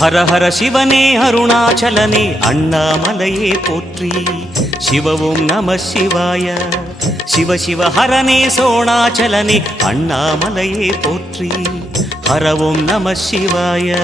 ஹர ஹர சிவனே அருணாச்சலனே அண்ணாமலையே போற்றி. சிவ ஓம் நம சிவாய. சிவ சிவ ஹரனே சோணாச்சலனே அண்ணாமலையே போற்றி. ஹர ஓம் நம சிவாய.